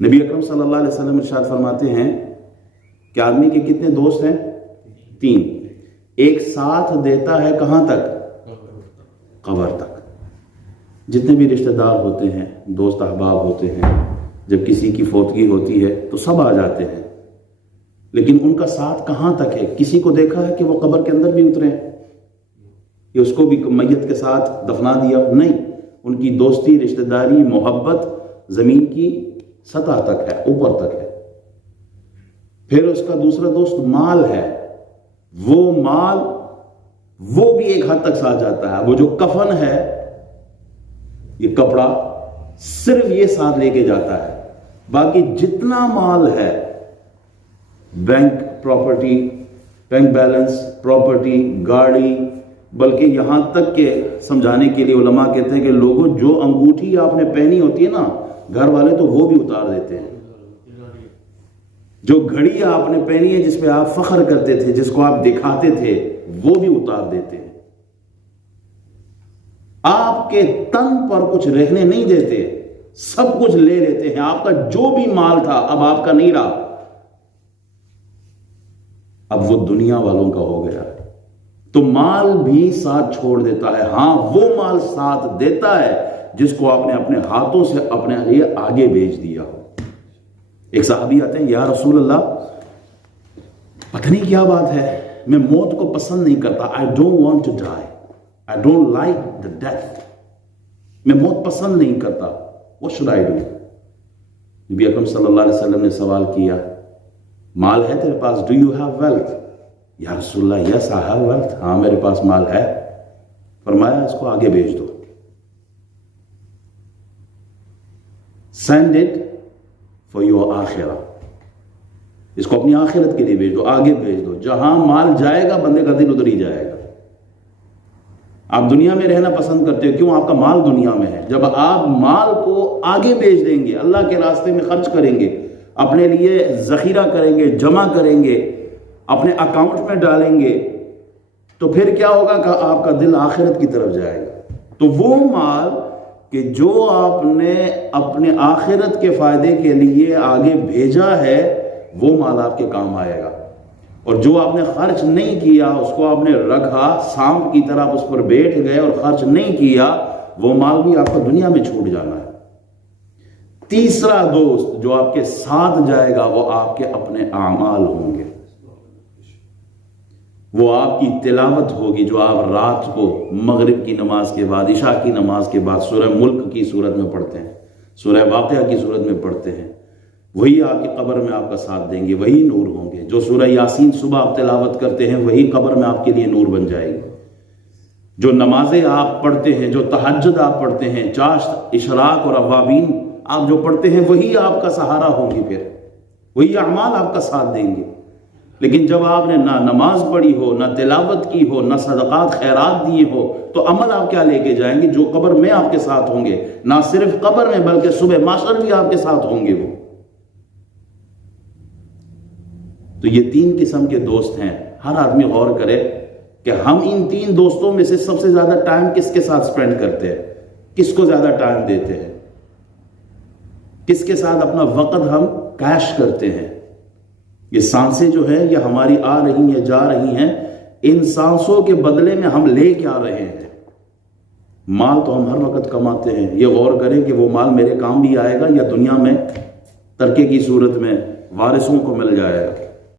نبی اکرم صلی اللہ علیہ وسلم ارشاد فرماتے ہیں کہ آدمی کے کتنے دوست ہیں؟ 3۔ ایک ساتھ دیتا ہے کہاں تک؟ قبر تک۔ جتنے بھی رشتہ دار ہوتے ہیں، دوست احباب ہوتے ہیں، جب کسی کی فوتگی ہوتی ہے تو سب آ جاتے ہیں، لیکن ان کا ساتھ کہاں تک ہے؟ کسی کو دیکھا ہے کہ وہ قبر کے اندر بھی اترے ہیں کہ اس کو بھی میت کے ساتھ دفنا دیا؟ نہیں، ان کی دوستی، رشتہ داری، محبت زمین کی سطح تک ہے، اوپر تک ہے۔ پھر اس کا دوسرا دوست مال ہے، وہ مال وہ بھی ایک حد تک ساتھ جاتا ہے۔ وہ جو کفن ہے، یہ کپڑا، صرف یہ ساتھ لے کے جاتا ہے، باقی جتنا مال ہے، bank property, bank balance, property, گاڑی، بلکہ یہاں تک کہ سمجھانے کے لیے علماء کہتے ہیں کہ لوگوں جو انگوٹھی آپ نے پہنی ہوتی ہے نا، گھر والے تو وہ بھی اتار دیتے ہیں۔ جو گھڑی آپ نے پہنی ہے جس پہ آپ فخر کرتے تھے، جس کو آپ دکھاتے تھے، وہ بھی اتار دیتے ہیں۔ آپ کے تن پر کچھ رہنے نہیں دیتے، سب کچھ لے لیتے ہیں۔ آپ کا جو بھی مال تھا اب آپ کا نہیں رہا، اب وہ دنیا والوں کا ہو گیا۔ تو مال بھی ساتھ چھوڑ دیتا ہے، ہاں وہ مال ساتھ دیتا ہے جس کو آپ نے اپنے ہاتھوں سے اپنے لیے آگے بھیج دیا۔ ایک صحابی آتے ہیں، یا رسول اللہ پتہ نہیں کیا بات ہے، میں موت کو پسند نہیں کرتا، I don't want to die, I don't like the death، میں موت پسند نہیں کرتا، what should I do؟ نبی اکرم صلی اللہ علیہ وسلم نے سوال کیا، مال ہے تیرے پاس؟ do you have wealth؟ یا رسول اللہ yes I have wealth، ہاں میرے پاس مال ہے۔ فرمایا اس کو آگے بھیج دو، send it for your آخرہ، اس کو اپنی آخرت کے لیے بھیج دو، آگے بھیج دو۔ جہاں مال جائے گا بندے کا دل ادھر ہی جائے گا۔ آپ دنیا میں رہنا پسند کرتے ہو، کیوں؟ آپ کا مال دنیا میں ہے۔ جب آپ مال کو آگے بھیج دیں گے، اللہ کے راستے میں خرچ کریں گے، اپنے لیے ذخیرہ کریں گے، جمع کریں گے، اپنے اکاؤنٹ میں ڈالیں گے، تو پھر کیا ہوگا کہ آپ کا دل آخرت کی طرف جائے گا۔ تو وہ مال کہ جو آپ نے اپنے آخرت کے فائدے کے لیے آگے بھیجا ہے، وہ مال آپ کے کام آئے گا۔ اور جو آپ نے خرچ نہیں کیا، اس کو آپ نے رکھا، سانپ کی طرح اس پر بیٹھ گئے اور خرچ نہیں کیا، وہ مال بھی آپ کو دنیا میں چھوٹ جانا ہے۔ تیسرا دوست جو آپ کے ساتھ جائے گا، وہ آپ کے اپنے اعمال ہوں گے، وہ آپ کی تلاوت ہوگی جو آپ رات کو مغرب کی نماز کے بعد، عشاء کی نماز کے بعد سورہ ملک کی صورت میں پڑھتے ہیں، سورہ واقعہ کی صورت میں پڑھتے ہیں، وہی آپ کی قبر میں آپ کا ساتھ دیں گے، وہی نور ہوں گے۔ جو سورہ یاسین صبح آپ تلاوت کرتے ہیں، وہی قبر میں آپ کے لیے نور بن جائے گی۔ جو نمازیں آپ پڑھتے ہیں، جو تہجد آپ پڑھتے ہیں، چاشت، اشراق اور اوابین آپ جو پڑھتے ہیں، وہی آپ کا سہارا ہوں گی، پھر وہی اعمال آپ کا ساتھ دیں گے۔ لیکن جب آپ نے نہ نماز پڑھی ہو، نہ تلاوت کی ہو، نہ صدقات خیرات دیے ہو، تو عمل آپ کیا لے کے جائیں گے؟ جو قبر میں آپ کے ساتھ ہوں گے، نہ صرف قبر میں بلکہ صبح محشر بھی آپ کے ساتھ ہوں گے وہ۔ تو یہ 3 قسم کے دوست ہیں۔ ہر آدمی غور کرے کہ ہم ان 3 دوستوں میں سے سب سے زیادہ ٹائم کس کے ساتھ سپینڈ کرتے ہیں، کس کو زیادہ ٹائم دیتے ہیں، کس کے ساتھ اپنا وقت ہم کیش کرتے ہیں۔ یہ سانسیں جو ہیں یہ ہماری آ رہی ہیں، جا رہی ہیں، ان سانسوں کے بدلے میں ہم لے کیا رہے ہیں؟ مال تو ہم ہر وقت کماتے ہیں، یہ غور کریں کہ وہ مال میرے کام بھی آئے گا یا دنیا میں ترکے کی صورت میں وارثوں کو مل جائے گا۔